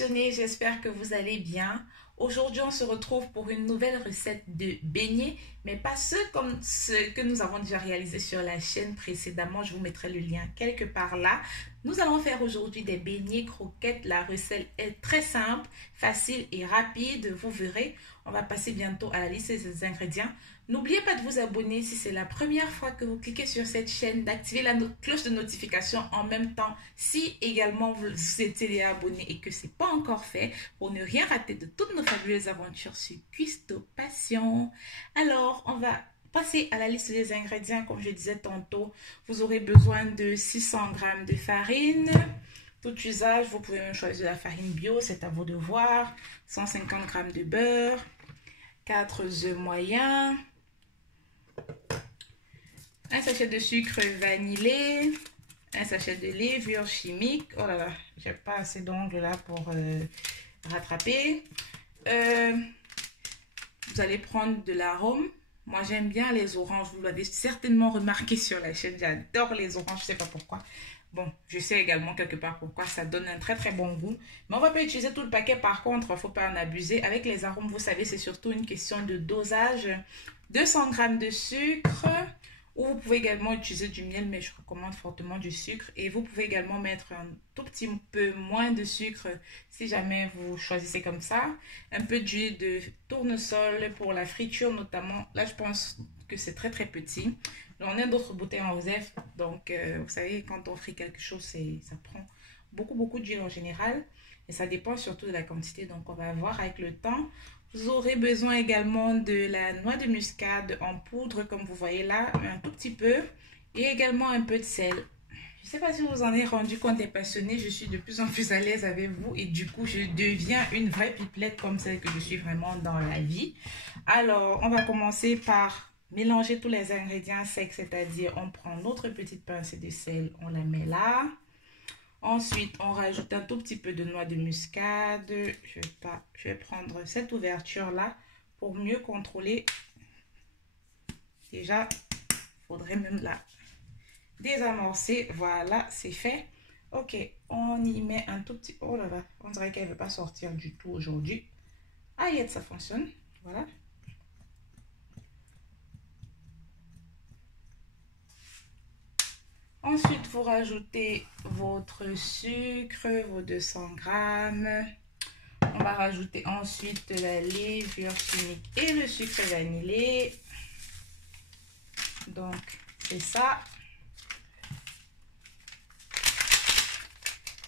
passionnés, j'espère que vous allez bien. Aujourd'hui, on se retrouve pour une nouvelle recette de beignets, mais pas ceux comme ceux que nous avons déjà réalisés sur la chaîne précédemment. Je vous mettrai le lien quelque part là. Nous allons faire aujourd'hui des beignets croquettes. La recette est très simple, facile et rapide. Vous verrez, on va passer bientôt à la liste des ingrédients. N'oubliez pas de vous abonner si c'est la première fois que vous cliquez sur cette chaîne, d'activer la cloche de notification en même temps si également vous êtes déjà abonné et que ce n'est pas encore fait pour ne rien rater de toutes nos fabuleuses aventures sur Cuistot Passion. Alors, on va passer à la liste des ingrédients. Comme je disais tantôt, vous aurez besoin de 600 g de farine. Tout usage, vous pouvez même choisir la farine bio, c'est à vous de voir. 150 g de beurre, 4 œufs moyens, un sachet de sucre vanillé, un sachet de levure chimique. Oh là là, j'ai pas assez d'ongles là pour rattraper. Vous allez prendre de l'arôme. Moi, j'aime bien les oranges. Vous l'avez certainement remarqué sur la chaîne. J'adore les oranges. Je ne sais pas pourquoi. Bon, je sais également quelque part pourquoi. Ça donne un très très bon goût. Mais on ne va pas utiliser tout le paquet. Par contre, il ne faut pas en abuser. Avec les arômes, vous savez, c'est surtout une question de dosage. 200 g de sucre. Ou vous pouvez également utiliser du miel, mais je recommande fortement du sucre. Et vous pouvez également mettre un tout petit peu moins de sucre si jamais vous choisissez comme ça. Un peu d'huile de tournesol pour la friture notamment. Là, je pense que c'est très très petit. J'en ai d'autres bouteilles en Osef. Donc, vous savez, quand on frit quelque chose, ça prend beaucoup d'huile en général. Et ça dépend surtout de la quantité. Donc, on va voir avec le temps. Vous aurez besoin également de la noix de muscade en poudre, comme vous voyez là, un tout petit peu. Et également un peu de sel. Je ne sais pas si vous en avez rendu compte, les passionnés, je suis de plus en plus à l'aise avec vous. Et du coup, je deviens une vraie pipelette comme celle que je suis vraiment dans la vie. Alors, on va commencer par mélanger tous les ingrédients secs. C'est-à-dire, on prend notre petite pincée de sel, on la met là. Ensuite, on rajoute un tout petit peu de noix de muscade. Je vais prendre cette ouverture-là pour mieux contrôler. Déjà, il faudrait même la désamorcer. Voilà, c'est fait. Ok, on y met un tout petit... Oh là là, on dirait qu'elle ne veut pas sortir du tout aujourd'hui. Aïe, ça fonctionne. Voilà. Ensuite, vous rajoutez votre sucre, vos 200 g. On va rajouter ensuite la levure chimique et le sucre vanillé. Donc, c'est ça.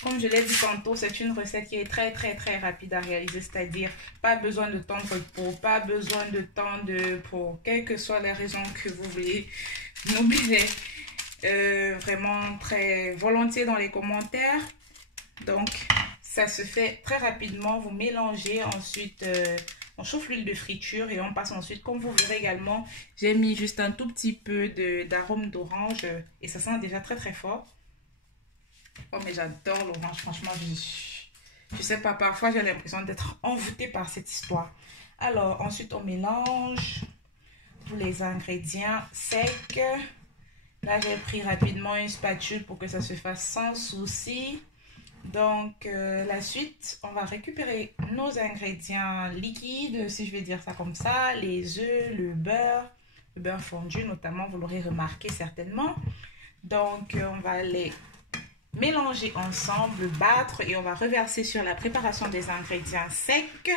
Comme je l'ai dit tantôt, c'est une recette qui est très rapide à réaliser. C'est-à-dire, pas besoin de temps de repos, pas besoin de temps pour quelle que soit la raison que vous voulez. N'oubliez vraiment très volontiers dans les commentaires. Donc ça se fait très rapidement. Vous mélangez, ensuite on chauffe l'huile de friture et on passe ensuite, comme vous verrez également, j'ai mis juste un tout petit peu d'arôme d'orange et ça sent déjà très fort. Oh mais j'adore l'orange, franchement. Je sais pas, parfois j'ai l'impression d'être envoûtée par cette histoire. Alors ensuite on mélange tous les ingrédients secs. Là, j'ai pris rapidement une spatule pour que ça se fasse sans souci. Donc, la suite, on va récupérer nos ingrédients liquides, si je vais dire ça comme ça. Les œufs, le beurre fondu notamment, vous l'aurez remarqué certainement. Donc, on va les mélanger ensemble, battre et on va reverser sur la préparation des ingrédients secs.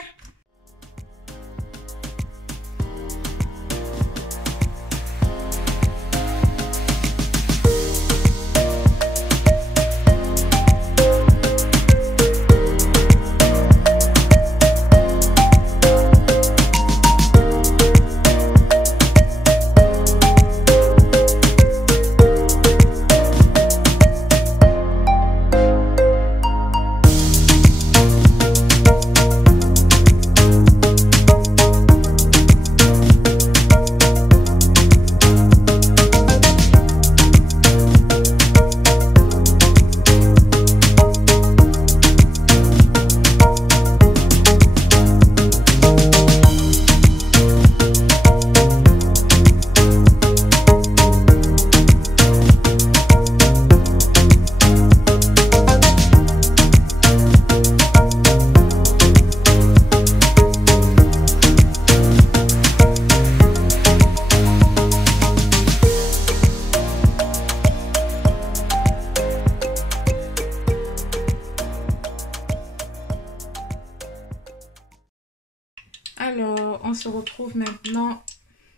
Alors, on se retrouve maintenant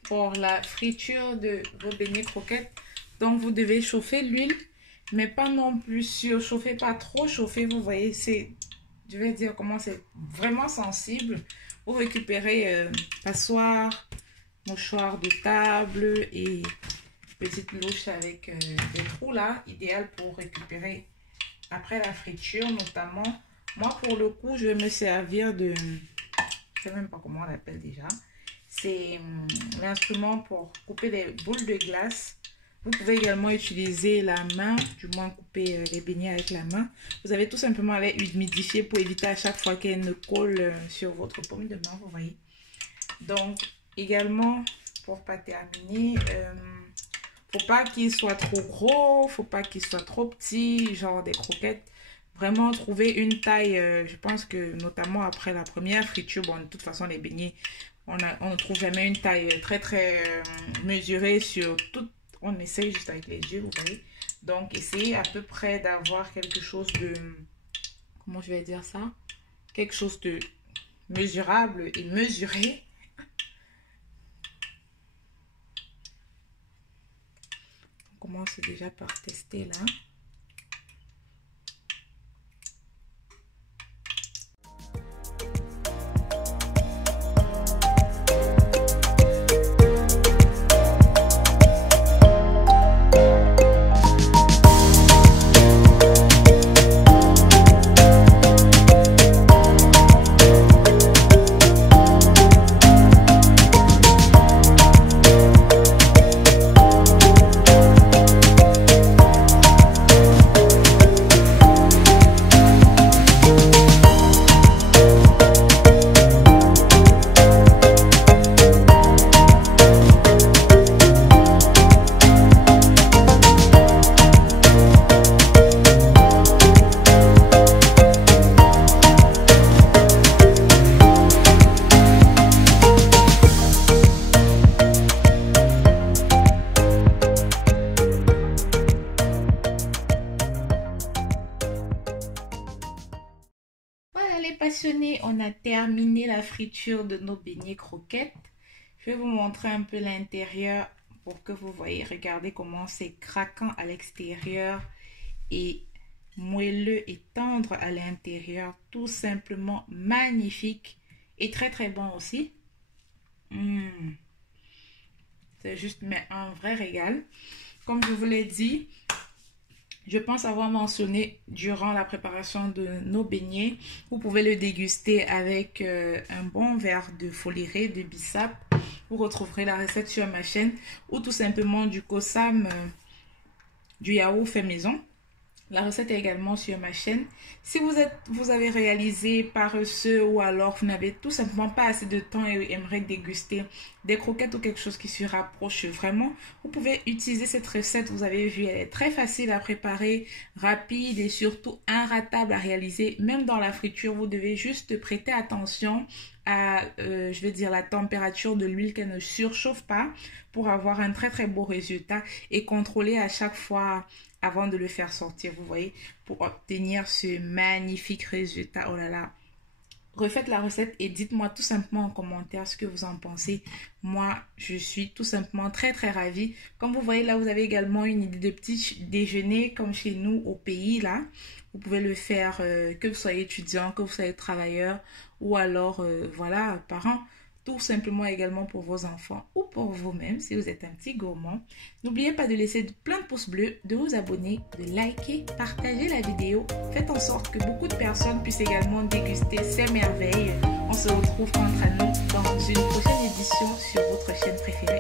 pour la friture de vos beignets croquettes. Donc, vous devez chauffer l'huile, mais pas non plus surchauffer, pas trop chauffer. Vous voyez, c'est, je vais dire comment c'est vraiment sensible. Vous récupérez passoire, mouchoir de table et petite louche avec des trous là, idéal pour récupérer après la friture notamment. Moi, pour le coup, je vais me servir de... Je ne sais même pas comment on l'appelle déjà. C'est l'instrument pour couper les boules de glace. Vous pouvez également utiliser la main, du moins couper les beignets avec la main. Vous avez tout simplement à les humidifier pour éviter à chaque fois qu'elles ne collent sur votre paume de main, vous voyez. Donc, également, pour pas terminer, faut pas qu'il soit trop gros, faut pas qu'il soit trop petit, genre des croquettes. Vraiment trouver une taille, je pense que notamment après la première friture, bon de toute façon les beignets, on ne trouve jamais une taille très mesurée sur tout, on essaye juste avec les yeux, vous voyez. Donc essayez à peu près d'avoir quelque chose de, comment je vais dire ça, quelque chose de mesurable et mesuré. On commence déjà par tester là. Passionnés, on a terminé la friture de nos beignets croquettes. Je vais vous montrer un peu l'intérieur pour que vous voyez. Regardez comment c'est craquant à l'extérieur et moelleux et tendre à l'intérieur. Tout simplement magnifique et très bon aussi. C'est juste mais un vrai régal. Comme je vous l'ai dit, je pense avoir mentionné durant la préparation de nos beignets. Vous pouvez le déguster avec un bon verre de foliré, de bissap. Vous retrouverez la recette sur ma chaîne ou tout simplement du kosam, du yaourt fait maison. La recette est également sur ma chaîne. Si vous avez réalisé paresseux ou alors vous n'avez tout simplement pas assez de temps et aimeriez déguster des croquettes ou quelque chose qui se rapproche vraiment, vous pouvez utiliser cette recette. Vous avez vu, elle est très facile à préparer, rapide et surtout inratable à réaliser. Même dans la friture, vous devez juste prêter attention à, je vais dire, la température de l'huile, qu'elle ne surchauffe pas pour avoir un très beau résultat et contrôler à chaque fois avant de le faire sortir, vous voyez, pour obtenir ce magnifique résultat. Oh là là, refaites la recette et dites-moi tout simplement en commentaire ce que vous en pensez. Moi, je suis tout simplement très ravie. Comme vous voyez là, vous avez également une idée de petit déjeuner comme chez nous au pays là. Vous pouvez le faire que vous soyez étudiant, que vous soyez travailleur ou alors voilà, parents. Tout simplement également pour vos enfants ou pour vous-même si vous êtes un petit gourmand. N'oubliez pas de laisser plein de pouces bleus, de vous abonner, de liker, partager la vidéo. Faites en sorte que beaucoup de personnes puissent également déguster ces merveilles. On se retrouve entre nous dans une prochaine édition sur votre chaîne préférée.